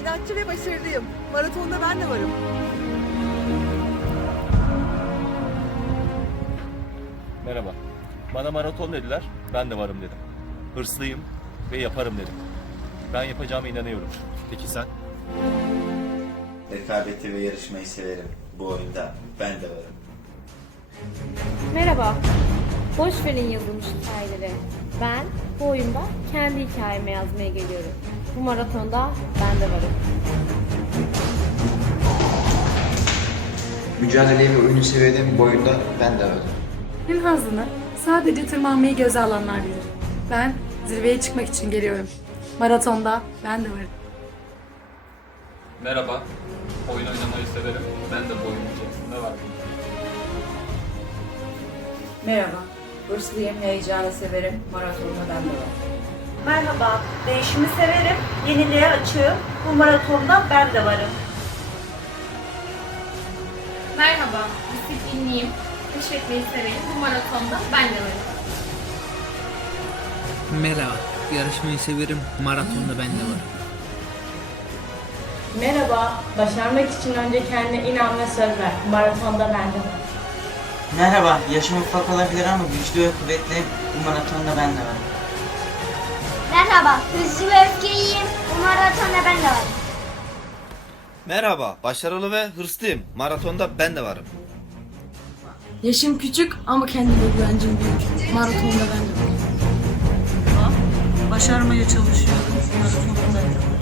İnatçı ve başarılıyım. Maratonda ben de varım. Merhaba. Bana maraton dediler, ben de varım dedim. Hırslıyım ve yaparım dedim. Ben yapacağıma inanıyorum. Peki sen? Rekabeti ve yarışmayı severim. Bu oyunda ben de varım. Merhaba. Boş verin yazılmış hikayeleri. Ben bu oyunda kendi hikayemi yazmaya geliyorum. Bu maratonda ben de varım. Mücadeleyi ve oyunu severim bu oyunda ben de varım. En hazını sadece tırmanmayı göze alanlar bilir. Ben zirveye çıkmak için geliyorum. Maratonda ben de varım. Merhaba, oyun oynamayı severim. Ben de bu oyun içerisinde varım. Merhaba. Hırslıyım, heyecanı severim. Maratonda ben de var. Merhaba, değişimi severim, yeniliğe açığım. Bu maratonda ben de varım. Merhaba. Disiplinliyim. Keşfetmeyi severim. Bu maratonda ben de varım. Merhaba, yarışmayı severim, maratonda ben de varım. Merhaba. Başarmak için önce kendine inan ve söz ver. Maratonda ben de varım. Merhaba, yaşım ufak olabilir ama güçlü ve kuvvetli bu maratonda ben de varım. Merhaba, hızlı ve öfkeliyim. Maratonda ben de varım. Merhaba, başarılı ve hırslıyım. Maratonda ben de varım. Yaşım küçük ama kendime güvencim büyük. Maratonda ben de varım. Başarmaya çalışıyorum. Maratonda ben